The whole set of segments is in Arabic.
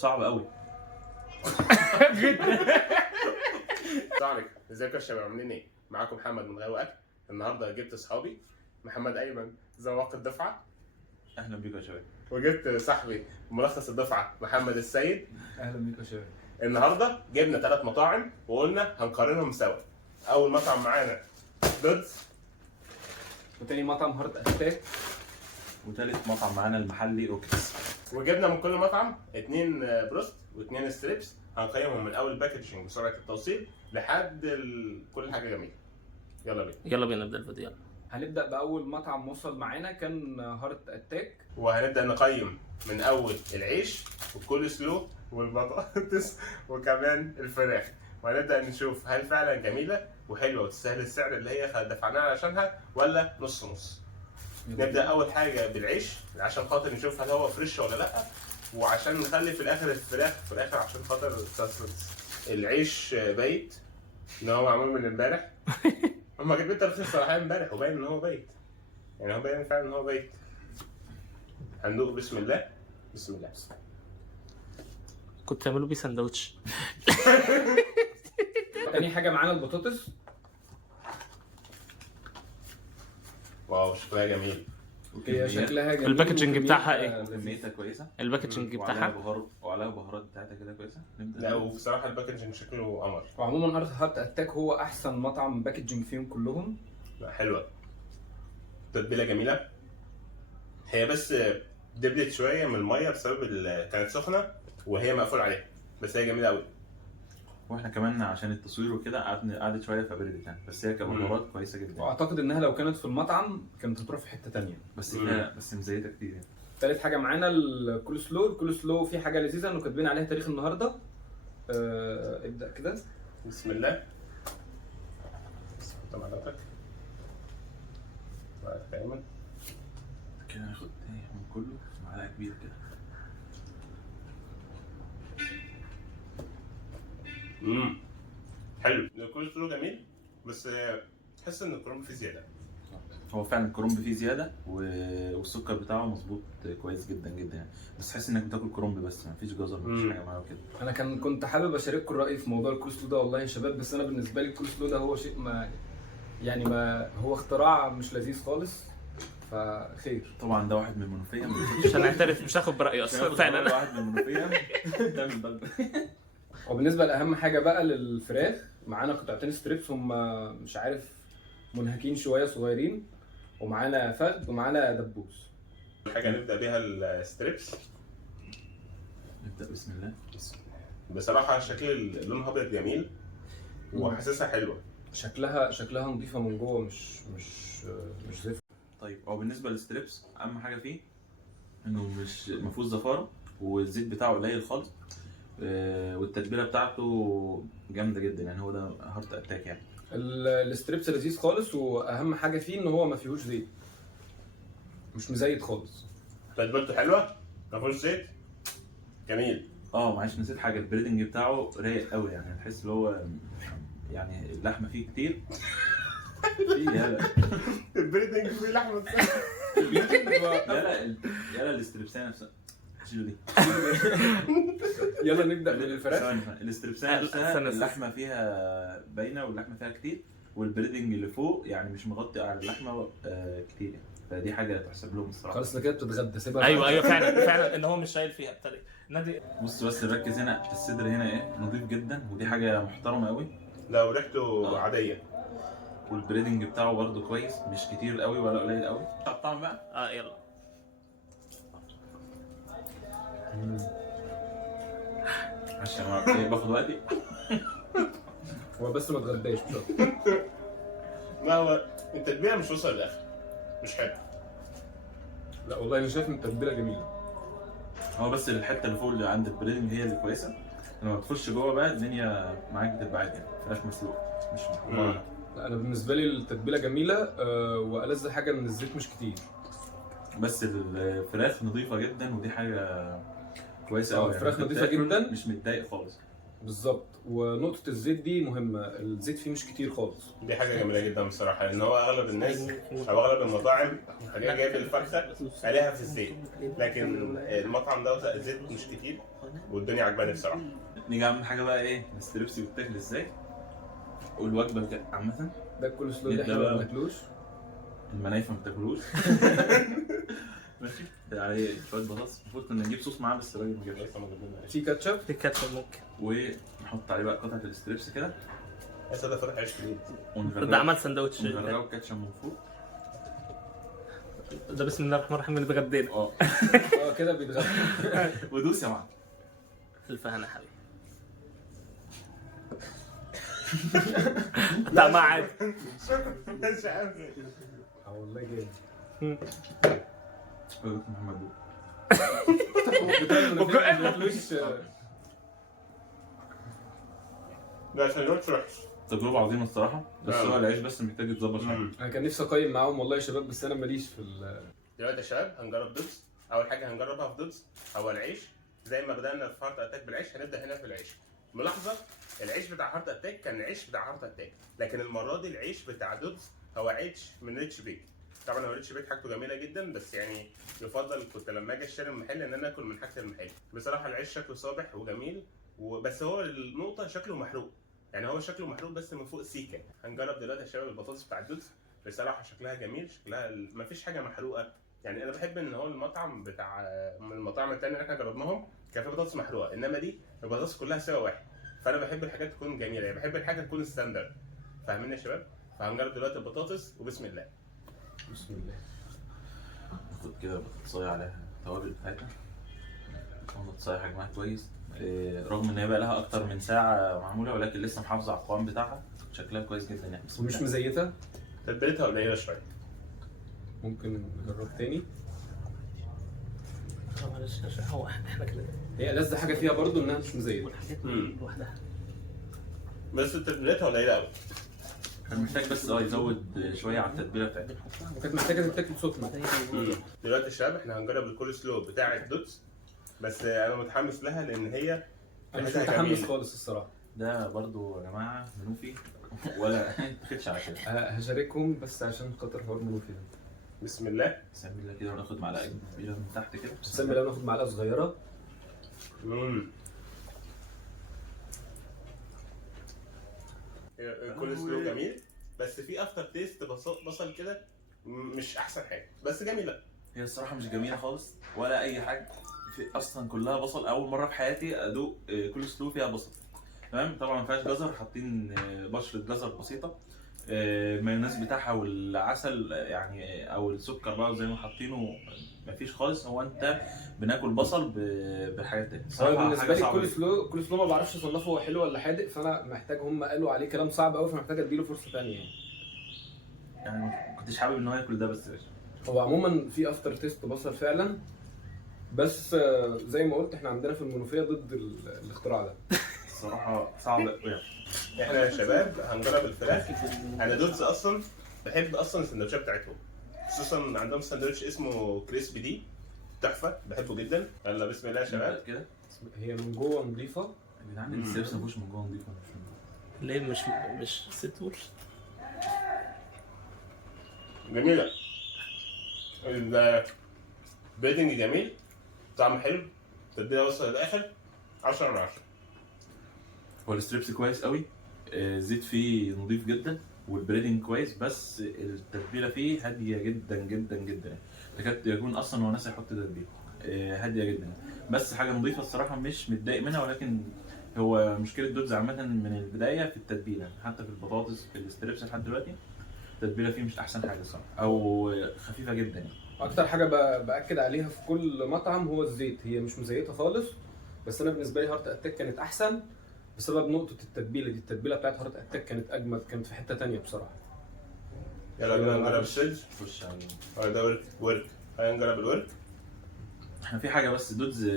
صعب قوي. السلام عليكم، ازيكم يا شباب؟ عاملين ايه؟ معاكم محمد من غاوي اكل. النهارده جبت اصحابي محمد ايمن ذواق الدفعه، اهلا بيكم يا شباب. وجبت صاحبي ملخص الدفعه محمد السيد. اهلا بيكم يا شباب. النهارده جبنا 3 مطاعم وقلنا هنقارنهم سوا. اول مطعم معانا دودز، وتاني مطعم هارت اتاك، وثالث مطعم معانا المحلي اوكس. وجبنا من كل مطعم 2 بروست و2 ستريبس. هنقيمهم من اول باكجينج وسرعه التوصيل لحد كل حاجه جميله. يلا بينا نبدا الفيديو يلا. هنبدا باول مطعم وصل معانا كان هارت اتاك، وهنبدا نقيم من اول العيش والكول سلو والبطاطس وكمان الفراخ، وهنبدا نشوف هل فعلا جميله وحلوه وتستاهل السعر اللي هي دفعناه علشانها ولا نص نص. نبدا اول حاجه بالعيش عشان خاطر نشوف هل هو فريش ولا لا، وعشان نخلي في الاخر الفراخ في الاخر عشان خاطر السسبنس. العيش بايت ان هو معمول من امبارح. هما جايبين ترخيص الصلاحيه امبارح وباين ان هو بايت، يعني هو باين فعلا ان هو بايت. هندوق بسم الله. بسم الله. كنت تعملوا بيه سندوتش. تاني حاجه معانا البطاطس. واو شكلها جميل. هي شكلها جميل. الباكجينج بتاعها ايه؟ كميتها كويسه. الباكجينج بتاعها وعليها بهارات بتاعتها كده كويسه. لا وبصراحه الباكجينج شكله قمر. وعموما هارت اتاك هو احسن مطعم باكجينج فيهم كلهم. لا حلوه، تتبيله جميله. هي بس دبلت شويه من الميه بسبب كانت سخنه وهي مقفول عليها، بس هي جميله قوي. واحنا كمان عشان التصوير وكده قعدت شويه فبردت يعني، بس هي كبهارات كويسه جدا. واعتقد انها لو كانت في المطعم كانت هتروح في حته تانية، بس مزيته كتير يعني. تالت حاجه معانا الكول سلو في حاجه لذيذه انه كاتبين عليها تاريخ النهارده. ابدا كده. بسم الله. طبعا حضرتك دايما كده ناخد تاني من كله معلقه كبيره كده. حلو. الكول سلو جميل، بس تحس ان الكرنب فيه زياده. هو فعلا الكرنب فيه زياده والسكر بتاعه مظبوط كويس جدا جدا يعني، بس تحس انك بتاكل كرنب بس مفيش جزر مفيش حاجه معاه كده. انا كنت حابب اشارككم الراي في موضوع الكول سلو ده والله يا شباب، بس انا بالنسبه لي الكول سلو ده هو شيء ما هو اختراع مش لذيذ خالص، فخير. طبعا ده واحد من المنوفيه مش هنعترف، مش هاخد برايي اصلا فعلا. واحد من المنوفيه ده من بلد. وبالنسبه لاهم حاجه بقى للفراخ، معانا قطعتين ستريبس هم مش عارف منهكين شويه صغيرين، ومعانا فخد ومعانا دبوس. الحاجه نبدا بيها الستريبس. نبدا بسم الله. بصراحه شكل لونها ابيض جميل وحاسسها حلوه. شكلها نظيفه من جوه، مش زفر. طيب هو بالنسبه للستريبس اهم حاجه فيه انه مش مفيهوش زفاره، والزيت بتاعه قليل خالص، والتتبيله بتاعته جامده جدا يعني. هو ده هارت اتاك يعني. الستريبس لذيذ خالص، واهم حاجه فيه ان هو ما فيهوش زيت، مش مزيت خالص. تتبيلته حلوه ما فيهوش زيت، جميل. معلش نسيت حاجه، البريدنج بتاعه رايق قوي يعني، تحس ان هو يعني اللحمه فيه كتير. يلا البريدنج فيه لحمه. يلا الاستريبسيه نفسها شيلوا دي. يلا نبدا بالفراخ. الاستريبسيه نفسها اللحمه فيها باينه واللحمه فيها كتير، والبريدنج اللي فوق يعني مش مغطي على اللحمه كتير يعني، فدي حاجه تحسب لهم الصراحه. خلاص كده بتتغدى، سيبها. ايوه فعلا ان هو مش شايل فيها ابتدى نادي. بص بس ركز هنا، الصدر هنا ايه نظيف جدا، ودي حاجه محترمه قوي. لو ريحته عاديه، والبريدنج بتاعه برده كويس، مش كتير قوي ولا قليل قوي. طعم بقى. يلا. عشان باخد وقتي. هو بس ما اتغداش مش اكتر. ما هو التتبيله مش وصل للاخر، مش حلو. لا والله انا شايف ان التتبيله جميله. هو بس الحته اللي فوق اللي عند البريدنج هي اللي كويسه، لما تخش جوه بقى الدنيا معاك بتبقى عادي يعني، فراخ مسلوقه مش محمره. لا انا بالنسبه لي التتبيله جميله، والذ حاجه ان الزيت مش كتير. بس الفراخ نظيفه جدا ودي حاجه كويسه قوي. الفراخ نظيفه جدا، مش متضايق خالص. بالظبط. ونقطه الزيت دي مهمه، الزيت فيه مش كتير خالص. دي حاجه جميله جدا بصراحه، لان هو اغلب الناس او اغلب المطاعم خلينا جايب الفرخه عليها في الزيت، لكن المطعم ده الزيت مش كتير والدنيا عجباني بصراحه. نيجي اهم حاجه بقى ايه، الستريبس بيتاكل ازاي والوجبه عامه. ده الكول سلو اللي نبدأ احنا ما بقى. بناكلوش. المنايفه ما بتاكلوش. ماشي عليه شويه بطاطس، المفروض كنا نجيب صوص معاه بس الراجل ما جابش. لسه ما جبناش. في كاتشب. في كاتشب ممكن. ونحط عليه بقى قطعه الستريبس كده لسه ده فرح عيش كبير. ده عمل سندوتش. ونغرقه كاتشب من فوق. ده بسم الله الرحمن الرحيم اللي اتغدينا. كده بيتغدى. ودوس يا معلم. الفهنا يا حبيبي. طعمها عادي. مش عارف. والله جامد. محمد دول. ما بناكلوش. ده سندوتش وحش. تجربه عظيمه الصراحه، بس هو العيش بس محتاج يتظبط شويه. انا كان نفسي اقيم معاهم والله يا شباب، بس انا ماليش في دلوقتي يا شباب هنجرب دودز. اول حاجه هنجربها في دودز هو العيش. زي ما بدانا في هارت اتاك بالعيش هنبدا هنا في العيش. ملاحظه العيش بتاع هارت اتاك كان العيش بتاع هارت اتاك، لكن المره دي العيش بتاع دودز هو عيش من ريتش بيك. طبعا هو ريتش بيك حاجته جميله جدا، بس يعني يفضل كنت لما اجي اشتري من المحل ان انا اكل من حاجه المحل. بصراحه العيش شكله صابح وجميل، وبس هو النقطه شكله محروق، يعني هو شكله محروق بس من فوق سيكه. هنجرب دلوقتي يا شباب البطاطس بتاع الدودز. بصراحه شكلها جميل، شكلها مفيش حاجه محروقه. يعني انا بحب ان هو المطعم بتاع من المطاعم التانية اللي احنا جربناهم كان فيه بطاطس محروقه، انما دي البطاطس كلها سوا واحد. فانا بحب الحاجات تكون جميله، يعني بحب الحاجه تكون ستاندرد. فاهمين يا شباب؟ فهنجرب دلوقتي البطاطس وبسم الله. بسم الله. ناخد كده بطاطسايه عليها التوابل بتاعتها. بطاطسايه حجمها كويس، رغم ان هي بقى لها اكتر من ساعه معموله ولكن لسه محافظه على القوام بتاعها. شكلها كويس جدا يعني. ومش مزيته. تتبيلتها قليله شويه. ممكن نجرب تاني. معلش هو احنا كده. هي لذة حاجه فيها برضو انها مش مزيته. والحاجات لوحدها. بس تتبيلتها قليله قوي. كان محتاج بس يزود شويه على التتبيله بتاعتها. وكانت محتاجه تتاكل سخنه. دلوقتي يا شباب احنا هنجرب الكول سلو بتاع الدودز، بس انا متحمس لها لان هي انا مش ريحتها متحمس جميلة. خالص الصراحه. ده برضو يا جماعه منوفي ولا تاخدش على كده. هشاركهم بس عشان خاطر حوار منوفي ده. بسم الله. بسم الله كده وناخد معلقه كبيره من تحت كده. بسم الله ناخد معلقه صغيره. الكول سلو جميل، بس في افتر تيست بصل كده مش احسن حاجه، بس جميله. هي الصراحه مش جميله خالص ولا اي حاجه، في اصلا كلها بصل. اول مره في حياتي ادوق كول سلو فيها بصل. تمام. طبعا ما فيهاش جزر، حاطين بشره جزر بسيطه. المايونيز بتاعها والعسل يعني او السكر بقى زي ما حاطينه مفيش خالص. هو انت بناكل بصل بحاجات تانية. هو بالنسبه لي صعبة الكول سلو ما بعرفش اصنفه هو حلو ولا حادق، فانا محتاج، هم قالوا عليه كلام صعب قوي فمحتاج اديله فرصه ثانيه يعني ما كنتش حابب ان هو ياكل ده بس. هو عموما في افتر تيست بصل فعلا، بس زي ما قلت احنا عندنا في المنوفيه ضد الاختراع ده. الصراحه صعب قوي. احنا يا شباب هنجرب الفراخ. انا دودز اصلا بحب اصلا السندوتشات بتاعتهم، خصوصا عندهم سندوتش اسمه كريسبي دي تحفه، بحبه جدا. يلا بسم الله يا شباب. كده هي من جوه نظيفه يا جدعان. الستريبس ما فيهوش من جوه نضيف ولا مش من جوه؟ ليه مش ست ورش؟ جميله. البيدنج جميل، طعم حلو، تتبيله وصل للاخر 10 من 10. هو الستريبس كويس قوي، الزيت فيه نظيف جدا والبريدنج كويس، بس التتبيله فيه هاديه جدا جدا جدا. تكاد يكون اصلا هو ناس يحط تتبيله هاديه جدا، بس حاجه نظيفه الصراحه مش متضايق منها. ولكن هو مشكله دودز عامه من البدايه في التتبيله، حتى في البطاطس في الستريبس لحد دلوقتي التتبيله فيه مش احسن حاجه الصراحه، او خفيفه جدا يعني. اكتر حاجه باكد عليها في كل مطعم هو الزيت. هي مش مزيته خالص، بس انا بالنسبه لي هارت اتاك كانت احسن بسبب نقطه التتبيله دي. التتبيله بتاعت هارت اتاك كانت اجمد، كانت في حته تانية بصراحه. يلا بينا نجرب السيلز. خش على ده ورك. خلينا نجرب الورك. احنا في حاجه بس دودز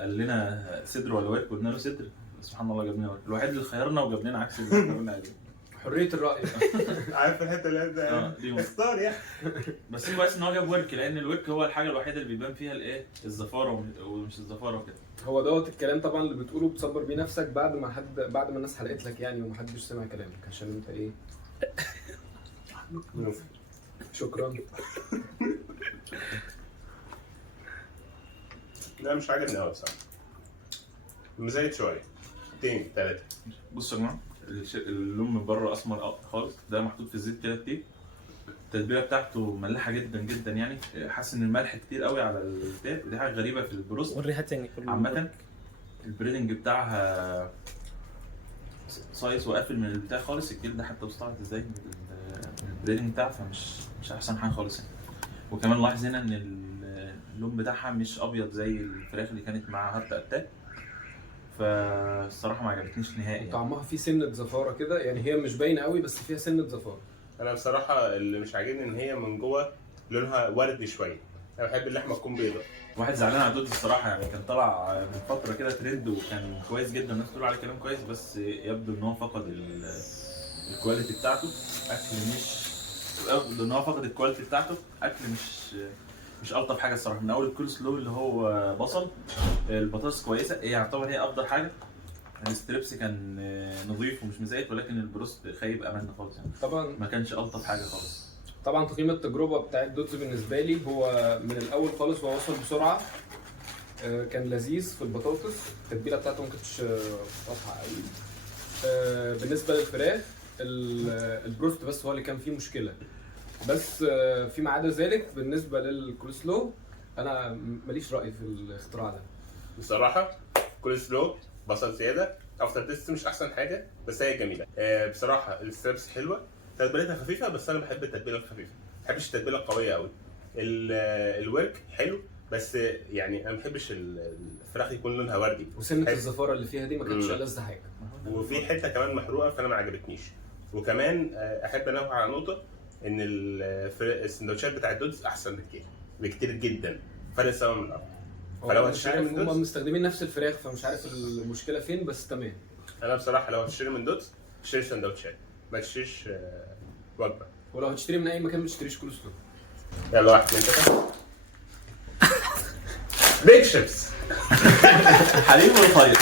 قال لنا صدر ولا ورك، قلنا له صدر. سبحان الله جاب لنا ورك، الوحيد اللي خيرنا وجاب لنا عكس اللي احنا قلنا عليه. حريه الراي. عارف الحته اللي دي اختار يعني. بس كويس ان هو جاب ورك، لان الورك هو الحاجه الوحيده اللي بيبان فيها الايه الزفاره ومش الزفاره وكده. هو دوت الكلام طبعا اللي بتقوله بتصبر بيه نفسك بعد ما الناس حلقت لك يعني ومحدش سمع كلامك عشان انت ايه. شكرا. لا مش عاجبني قوي بصراحه، مزيت شويه 2 3. بصوا يا جماعه، اللون من بره اسمر خالص، ده محطوط في الزيت كده كتير. التتبيله بتاعته ملحه جدا جدا، يعني حاسس ان الملح كتير قوي على البتاع، ودي حاجه غريبه في البروست وريها تاني عامه. البريدنج بتاعها صايص وقافل من البتاع خالص. الجلد حتى مستعرض ازاي من البريدنج بتاعها، فمش احسن حاجه خالص يعني. وكمان لاحظ هنا ان اللون بتاعها مش ابيض زي الفراخ اللي كانت مع هارت اتاك، فالصراحه ما عجبتنيش نهائي يعني. طعمها فيه سنه زفاره كده يعني، هي مش باينه قوي بس فيها سنه زفاره. انا بصراحه اللي مش عاجبني ان هي من جوه لونها وردي شويه، انا بحب اللحمه تكون بيضاء. واحد زعلان على دودز الصراحه، يعني كان طلع من فتره كده ترند وكان كويس جدا، الناس بتقول عليه كلام كويس، بس يبدو ان هو فقد الكواليتي بتاعته. اكل مش يبدو ان هو فقد الكواليتي بتاعته، اكل مش الطف حاجه الصراحه. من اول الكول سلو اللي هو بصل، البطاطس كويسه، هي يعتبر هي افضل حاجه. الستريبس كان نظيف ومش مزيت، ولكن البروست خيب املنا خالص يعني. طبعا ما كانش الطف حاجه خالص. طبعا تقييم التجربه بتاعت دودز بالنسبه لي هو من الاول خالص هو وصل بسرعه. كان لذيذ في البطاطس، التتبيله بتاعته ما كانتش واضحه قوي. بالنسبه للفراخ البروست بس هو اللي كان فيه مشكله، بس فيما عدا ذلك بالنسبه للكولسلو انا ماليش راي في الاختراع ده بصراحه كول سلو بصل زياده، افتر تيست مش احسن حاجه بس هي جميله. بصراحه الستريبس حلوه، تتبيلتها خفيفه، بس انا بحب التتبيله الخفيفه، ما بحبش التتبيله القويه قوي. الورك حلو بس يعني انا ما بحبش الفراخ يكون لونها وردي، وسنه حلو. الزفاره اللي فيها دي ما كانتش ألذ حاجه. وفي حته كمان محروقه فانا ما عجبتنيش. وكمان احب انوه على نقطه ان السندوتشات بتاع الدودز احسن بكتير جدا، فرق السما من الارض. فلو هتشتري من هم دودز، مستخدمين نفس الفراخ فمش عارف المشكله فين، بس تمام. انا بصراحه لو هتشتري من دودز اشتري سندوتشات، ما تشتريش وجبه. ولو هتشتري من اي مكان ما تشتريش كولسلو. يلا 1 2 3 بيج شيبس. حليب والخيط.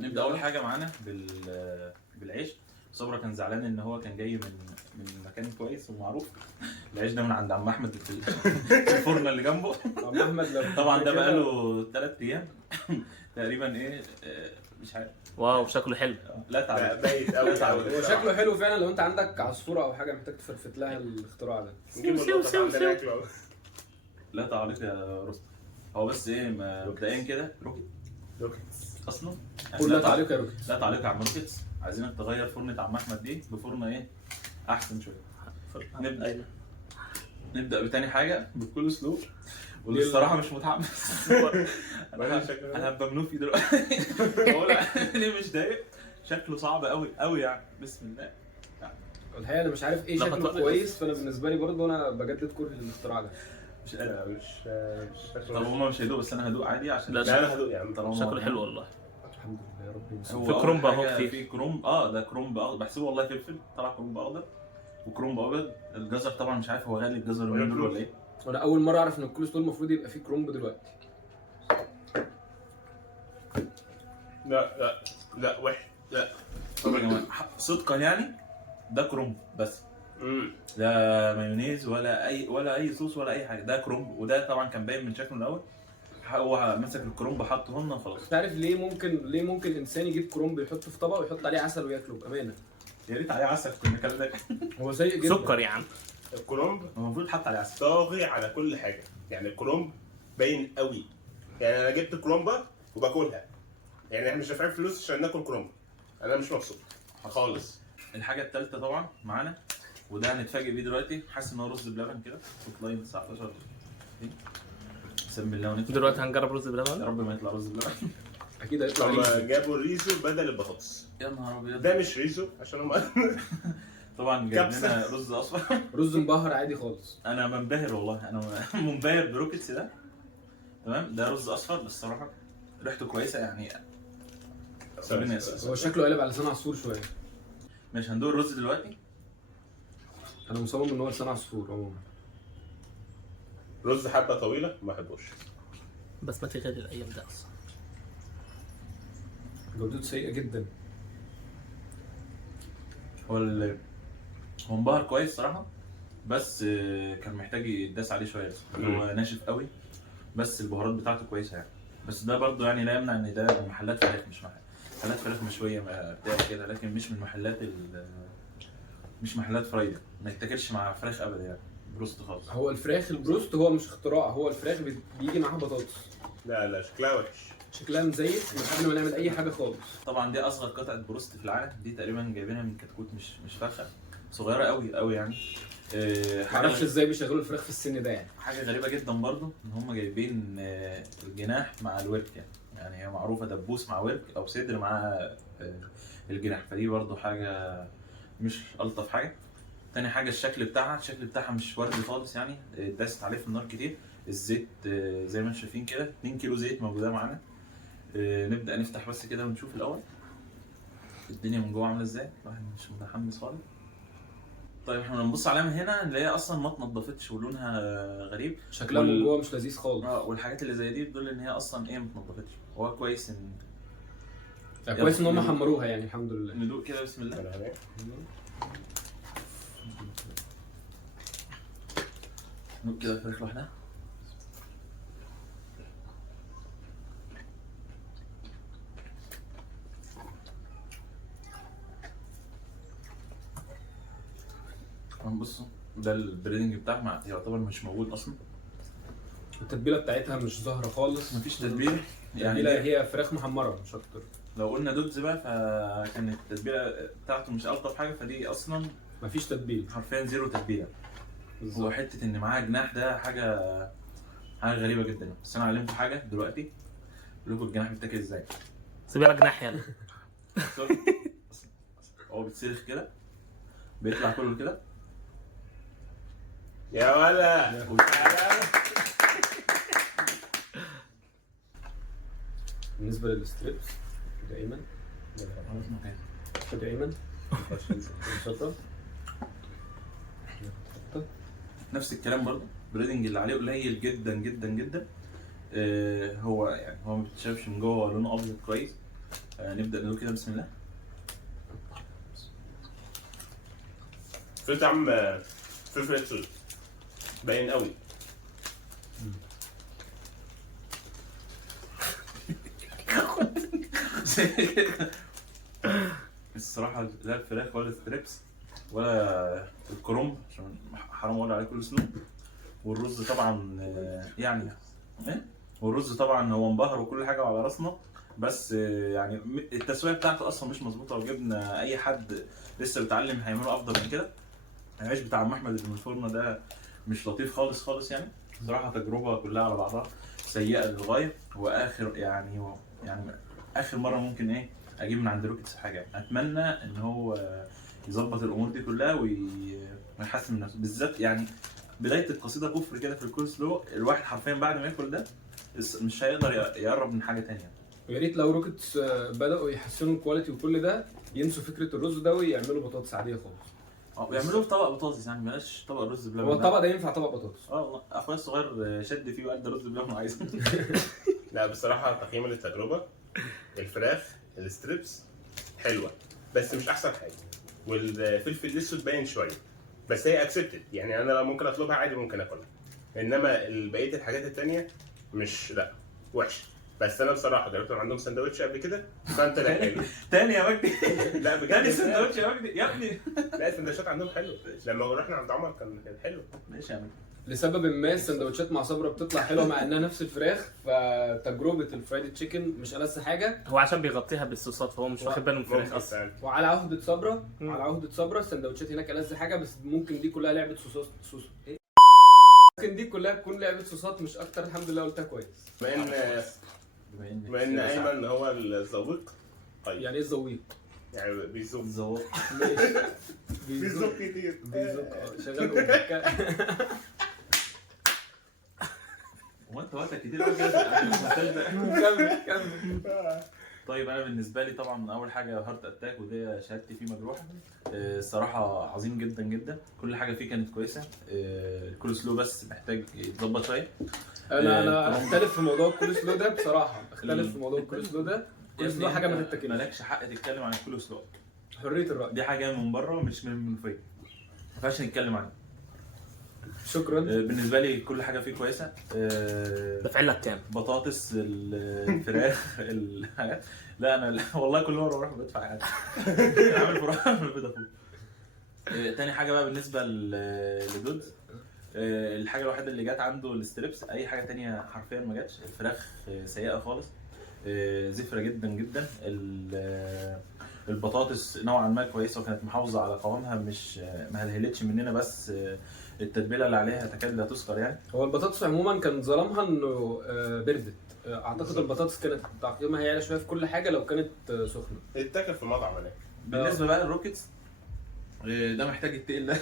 نبدا اول حاجه معانا بالعيش. صبرا كان زعلان ان هو كان جاي من مكان كويس ومعروف. العيش ده من عند عم احمد في الفرن اللي جنبه. عم احمد طبعا ده بقاله 3 ايام تقريبا، ايه مش عارف. واو شكله حلو. لا تعب. بايت قوي قوي. هو شكله حلو فعلا، لو انت عندك عصفوره او حاجه محتاج تفرفت لها الاختراع ده. لا تعليق يا رستم. هو بس ايه مبدئيا كده روكيتس اصلا. قول لا تعليق يا روكي. لا تعليق يا عم روكيتس. عايزينك تغير فرنة عم احمد دي بفرنة ايه احسن شويه. نبدا بتاني حاجه بالكول سلو، والصراحه مش متحمس. انا بمنوفي دلوقتي. بقول ليه مش ضايق، شكله صعب قوي قوي يعني. بسم الله. الحقيقه انا مش عارف ايه شكله كويس، فانا بالنسبه لي برضه انا بجدد كره الاختراع ده. مش قادر. مش طب هما مش هيدوق، بس انا هدوق عادي عشان لا انا هدوق يا عم. شكله حلو والله. الحمد لله يا رب. هو في أول كرومب اهو حاجة كتير. في كرومب، ده كرومب اخضر، بحسبه والله فلفل، طلع كرومب اخضر وكرومب ابيض. الجزر طبعا مش عارف هو غالي الجزر من دول ولا ايه. انا اول مره اعرف ان الكولسلو المفروض يبقى فيه كرومب دلوقتي. لا وحش لا. طب يا جماعه صدقا يعني ده كرومب بس، لا مايونيز ولا اي صوص ولا اي حاجه، ده كرومب. وده طبعا كان باين من شكله الاول، هو مسك الكرومب حطه لنا وخلاص. انت عارف ليه ممكن انسان يجيب كرومب يحطه في طبق ويحط عليه عسل وياكله بامانه؟ يا ريت عليه عسل كنا كلنا. هو سيء جدا. سكر يا عم. الكرومب هو المفروض يتحط عليه عسل. طاغي على كل حاجه، يعني الكرومب باين قوي. يعني انا جبت كرومبه وباكلها، يعني احنا مش دافعين فلوس عشان ناكل كرومب. انا مش مبسوط خالص. الحاجه الثالثه طبعا معانا، وده هنتفاجئ بيه دلوقتي. حاسس ان هو رز بلبن كده، في لاين 19 بسم الله ونفتح. دلوقتي هنجرب رز يا بلبن. رب ما يطلع رز بلبن. اكيد هيطلع هم ريزو. جابوا الريزو بدل البطاطس. يا نهار ابيض. ده مش ريزو عشان هم طبعا جايب لنا رز اصفر. رز مبهر عادي خالص. انا منبهر والله، انا منبهر بروكيتس ده. تمام، ده رز اصفر بس الصراحه ريحته كويسه يعني. ربنا يسلمك. هو شكله قلب على لسان عصفور شويه. مش هندوق الرز دلوقتي. انا مصمم ان هو لسان عصفور عموما. رز حبه طويله ما بحبوش. بسمتي غير الايام ده اصلا. جودته سيئه جدا. هو انبهر كويس صراحه، بس كان محتاج يتداس عليه شويه. هو ناشف قوي، بس البهارات بتاعته كويسه يعني. بس ده برضو يعني لا يمنع ان ده من محلات فراخ، مش محلات فراخ مشويه بتاع كده، لكن مش من محلات مش محلات فرايدي. ما يتاكلش مع فراخ ابدا يعني، بروست خالص. هو الفراخ البروست هو مش اختراع، هو الفراخ بيجي معاها بطاطس. لا شكلها وحش. شكلها مزيت من قبل ما نعمل اي حاجه خالص. طبعا دي اصغر قطعه بروست في العالم، دي تقريبا جايبينها من كتكوت، مش فرخه، صغيره قوي قوي يعني. معرفش ازاي بيشغلوا الفراخ في السن ده يعني. حاجه غريبه جدا برضو ان هم جايبين الجناح مع الورك يعني هي معروفه دبوس مع ورك او صدر مع الجناح، فدي برضو حاجه مش الطف حاجه. تاني حاجه الشكل بتاعها مش وردي خالص يعني، داست عليه في النار كتير. الزيت زي ما انتم شايفين كده 2 كيلو زيت موجوده معانا. نبدا نفتح بس كده ونشوف الاول الدنيا من جوه عامله ازاي. الواحد مش متحمس خالص. طيب احنا بنبص عليها من هنا نلاقيها اصلا ما اتنضفتش ولونها غريب، شكلها من جوه مش لذيذ خالص. والحاجات اللي زي دي بتدل ان هي اصلا ايه ما اتنضفتش. هو كويس ان كويس ان هم حمروها يعني، الحمد لله. ندوق كده بسم الله. ندوق كده الفراخ لوحدها. بصوا ده البريدنج بتاعها يعتبر مش موجود اصلا. التتبيله بتاعتها مش ظاهره خالص، مفيش تتبيله يعني هي فراخ محمره مش اكتر. لو قلنا دوتز بقى فكانت التتبيله بتاعته مش الطف حاجه، فدي اصلا مفيش تتبيله، حرفيا زيرو تتبيله. هو حته ان معاها جناح ده حاجه غريبه جدا. بس انا علمكم حاجه دلوقتي، اقول لكم الجناح بيتاكل ازاي. سيب لك جناح يلا. هو بيتسلخ كده، بيطلع كله كده يا ولا. بالنسبه للستريبس كده ايمن، كده ايمن شطه. نفس الكلام برضه، بريدنج اللي عليه قليل جدا جدا جدا. هو يعني هو ما بيتشافش من جوه، لونه ابيض كويس. نبدا ندوق كده بسم الله. في طعم فلفل اسود باين قوي. الصراحه لا الفراخ ولا الستريبس ولا الكرنب، عشان حرام اقول عليه كل سنه. والرز طبعا يعني ايه، والرز طبعا هو انبهر وكل حاجه على راسنا، بس يعني التسويه بتاعته اصلا مش مظبوطه. لو جبنا اي حد لسه بيتعلم هيعمله افضل من كده. العيش بتاع ام احمد اللي من الفرن ده مش لطيف خالص خالص يعني. صراحه تجربه كلها على بعضها سيئه للغايه. واخر يعني اخر مره ممكن ايه اجيب من عند روكيتس حاجه. اتمنى ان هو يظبط الامور دي كلها ويحسن من نفسه بالذات. يعني بدايه القصيده كفر كده في الكول سلو، الواحد حرفيا بعد ما ياكل ده مش هيقدر يقرب من حاجه ثانيه. ويا ريت لو روكيتس بداوا يحسنوا الكواليتي وكل ده، ينسوا فكره الرز ده ويعملوا بطاطس عاديه خالص. ويعملوه في طبق بطاطس يعني، بلاش طبق رز بلبن. هو الطبق ده ينفع طبق بطاطس. والله اخويا الصغير شد فيه وقد رز بلبن عايز. لا بصراحه تقييما للتجربه، الفراخ الستريبس حلوه بس مش احسن حاجه، والفلفل الاسود باين شويه، بس هي اكسبتد يعني. انا لو ممكن اطلبها عادي ممكن اكلها. انما بقيه الحاجات التانيه مش لا وحشه. بس انا بصراحه جربت عندهم سندوتش قبل كده فانت لا حلو. تاني يا مجدي. لا بجد تاني سندوتش يا مجدي يا ابني. لا السندوتشات عندهم حلو. لما رحنا عند عمر كان حلو. ماشي يا مجدي. لسبب ما السندوتشات مع صبرا بتطلع حلوه مع انها نفس الفراخ، فتجربه الفرايد تشيكن مش ألذ حاجه. هو عشان بيغطيها بالصوصات فهو مش واخد باله من الفراخ ممكن اصلا. فعلا. وعلى عهده صبرا، على عهده صبرا السندوتشات هناك ألذ حاجه، بس ممكن دي كلها لعبه صوصات ايه، ممكن دي كلها تكون لعبه صوصات مش اكتر. الحمد لله قلتها كويس. بما ان ايمن هو الذويق. طيب يعني ايه الذويق؟ يعني بيذوق. الذوق. ماشي. بيذوق كتير. بيذوق شغال وبيتكلم. هو انت وقتك كتير قوي كده. كمل. طيب انا بالنسبه لي طبعا اول حاجه هارت اتاك، وده شهادتي فيه مجروحه. الصراحه عظيم جدا جدا، كل حاجه فيه كانت كويسه. الكول سلو بس محتاج يتظبط شويه. انا اختلف في موضوع الكول سلو ده بصراحه، اختلف في موضوع الكول سلو ده. كل سلو حاجه ما تتاكلش. مالكش حق تتكلم عن الكول سلو، حريه الراي. دي حاجه من بره مش من المنوفيه، ما ينفعش نتكلم عنها. شكرا. بالنسبه لي كل حاجه فيه كويسه. دافع لك كام؟ بطاطس، الفراخ، الحاجات. لا انا والله كل مره بروح بدفع عادي. عامل فراخ في فودافون. تاني حاجه بقى بالنسبه لدودز، الحاجه الوحيده اللي جت عنده الستريبس، اي حاجه تانية حرفيا ما جاتش. الفراخ سيئه خالص، زفره جدا جدا. البطاطس نوعا ما كويسه وكانت محافظه على قوامها، مش ما هلهلتش مننا، بس التتبيله اللي عليها تكاد لا تذكر يعني. هو البطاطس عموما كان ظلمها انه بردت. اعتقد البطاطس كانت تعقيمها هيعلى شويه في كل حاجه لو كانت سخنه. اتاكل في المطعم هناك. بالنسبه بقى للروكيتس، ده محتاج يتقل ده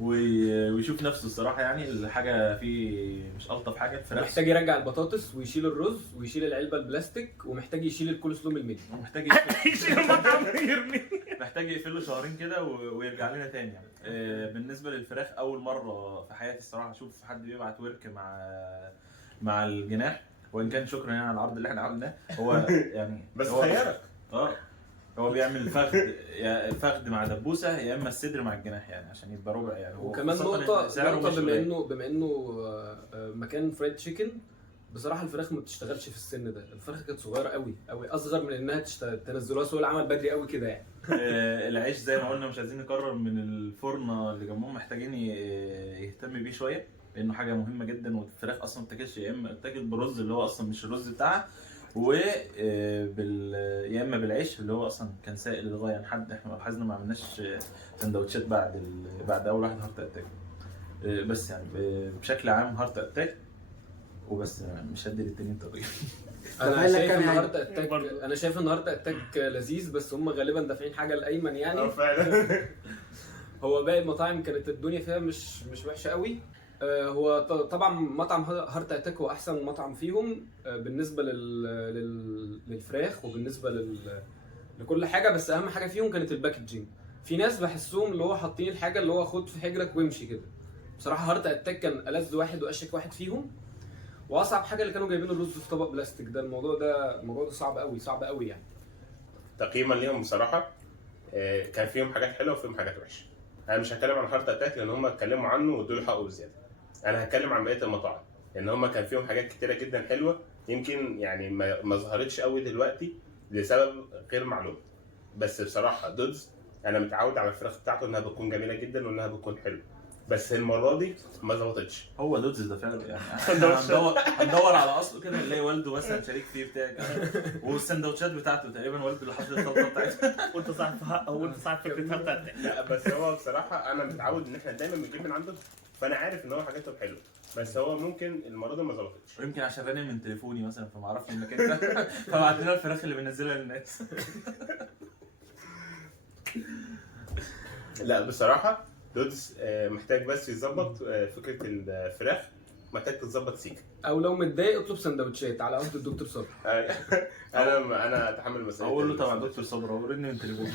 ويشوف نفسه الصراحه. يعني الحاجه فيه مش الطف حاجه. الفراخ محتاج يرجع البطاطس ويشيل الرز ويشيل العلبه البلاستيك، ومحتاج يشيل الكول سلو من الميديا. محتاج يقفل يشيل المطعم ويرمي. محتاج يقفله شهرين كده ويرجع لنا تاني يعني. بالنسبه للفراخ، اول مره في حياتي الصراحه اشوف حد بيبعت ورك مع الجناح، وان كان شكرا يعني على العرض اللي احنا عملناه. هو يعني بس هو خيارك. هو بيعمل فخد مع دبوسه، يا اما الصدر مع الجناح يعني عشان يبقى ربع يعني. وكمان نقطه بما انه مكان فرايد تشيكن، بصراحه الفراخ ما بتشتغلش في السن ده. الفراخ كانت صغيره قوي قوي، اصغر من انها تنزلوها سوق العمل بدري قوي كده يعني. العيش زي ما قلنا مش عايزين نكرر من الفرن اللي جنبهم، محتاجين يهتم بيه شويه لانه حاجه مهمه جدا. والفراخ اصلا ما بتاكلش، يا اما بتاكل بالرز اللي هو اصلا مش الرز بتاعها، يا اما بالعيش اللي هو اصلا كان سائل للغايه يعني. احنا لاحظنا ما عملناش سندوتشات بعد اول واحد هارت اتاك. بس يعني بشكل عام هارت اتاك وبس، مش هدي للتانيين تقريبا. انا شايف ان هارت اتاك لذيذ، بس هم غالبا دافعين حاجه الايمن يعني. فعلا. هو باقي المطاعم كانت الدنيا فيها مش وحشه قوي. هو طبعا مطعم هارت اتاك هو احسن مطعم فيهم بالنسبه للفراخ وبالنسبه لكل حاجه. بس اهم حاجه فيهم كانت الباكجينج. في ناس بحسهم اللي هو حاطين الحاجه اللي هو خد في حجرك وامشي كده. بصراحه هارت اتاك كان ألذ واحد واشيك واحد فيهم. واصعب حاجه اللي كانوا جايبين الرز في طبق بلاستيك ده. الموضوع ده صعب قوي يعني. تقييما ليهم بصراحه كان فيهم حاجات حلوه وفيهم حاجات وحشه. انا مش هتكلم عن هارت اتاك لان هم اتكلموا عنه وادوا له حقه بزياده. انا هتكلم عن بقيه المطاعم لان هم كان فيهم حاجات كتيره جدا حلوه، يمكن يعني ما ظهرتش قوي دلوقتي لسبب غير معلوم. بس بصراحه دودز انا متعود على الفراخ بتاعته انها بتكون جميله جدا وانها بتكون حلوه، بس المره دي ما ظبطتش. هو دودز ده فعلا يعني هندور على اصله كده نلاقي والده مثلا شريك فيه بتاع والسندوتشات بتاعته تقريبا والده اللي حاطط الخلطه بتاعتها. وانت صاحب حق او انت صاحب فكره هارت اتاك. لا بس هو بصراحه انا متعود ان احنا دايما بنجيب من عنده، فانا عارف ان هو حاجاته حلوه، بس هو ممكن المره دي ما ظبطتش. ويمكن عشان راني من تليفوني مثلا فما اعرفش المكان ده فبعت لنا الفراخ اللي بننزلها للناس. لا بصراحه دودز محتاج بس يظبط فكره الفراخ، محتاج تتظبط سيكا. او لو متضايق اطلب سندوتشات على قصد الدكتور صبري. انا اتحمل مسؤوليه. اقول له طبعا دكتور صبري ورني من تليفوني.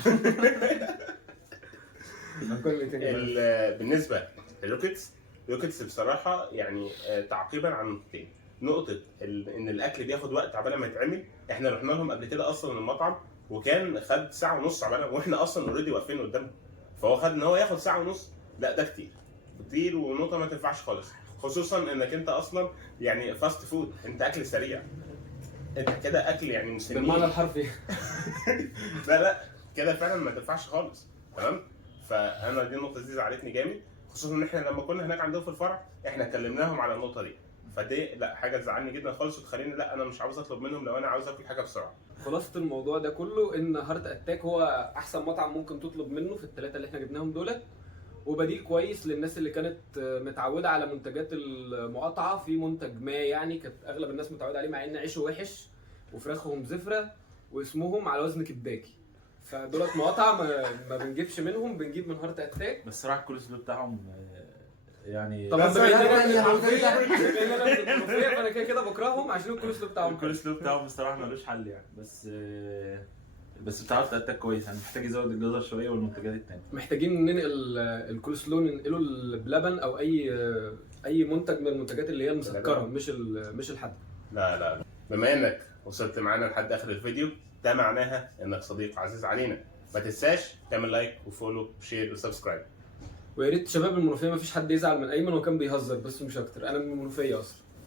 بالنسبه للروكيتس بصراحه يعني تعقيبا عن نقطتين. نقطه ان الاكل بياخد وقت عبال ما يتعمل. احنا رحنا لهم قبل كده اصلا المطعم وكان خد ساعه ونص عبال، واحنا اصلا اوريدي واقفين قدامهم، فهو خد ان هو ياخد ساعه ونص. لا ده كتير ونقطه ما تنفعش خالص، خصوصا انك انت اصلا يعني فاست فود، انت اكل سريع، انت كده اكل يعني مستنيين بالمعنى الحرفي. لا كده فعلا ما تنفعش خالص. تمام. فانا دي النقطه دي زعلتني جامد، خصوصا ان احنا لما كنا هناك عندهم في الفرع احنا كلمناهم على النقطه دي، فدي لا حاجه تزعلني جدا خالص وتخليني لا انا مش عاوز اطلب منهم لو انا عاوز اكل حاجه بسرعه. خلاصه الموضوع ده كله ان هارت اتاك هو احسن مطعم ممكن تطلب منه في الثلاثه اللي احنا جبناهم دولت، وبديل كويس للناس اللي كانت متعوده على منتجات المقاطعه. في منتج ما يعني كانت اغلب الناس متعوده عليه، مع ان عيشه وحش وفراخهم زفره واسمهم على وزن كبداكي، فدولت مقاطعه ما بنجيبش منهم، بنجيب من هارت اتاك. بس صراحه الكول سلو بتاعهم يعني طبعا بما ان انا من المنوفيه فانا كده بكرههم عشان الكول سلو بتاعهم. الكول سلو بتاعهم الصراحه ملوش حل يعني. بس بتاع هارت اتاك كويس يعني. محتاج يزود الجزر شويه والمنتجات الثانيه. محتاجين ننقل الكول سلو ننقله بلبن او اي منتج من المنتجات اللي هي المسكره مش الحادقه. لا بما انك وصلت معانا لحد اخر الفيديو، ده معناها انك صديق عزيز علينا. ما تنساش تعمل لايك وفولو وشير وسبسكرايب. ويا ريت شباب المنوفيه ما فيش حد يزعل من ايمن، وكان بيهزر بس مش اكتر، انا من المنوفيه اصلا.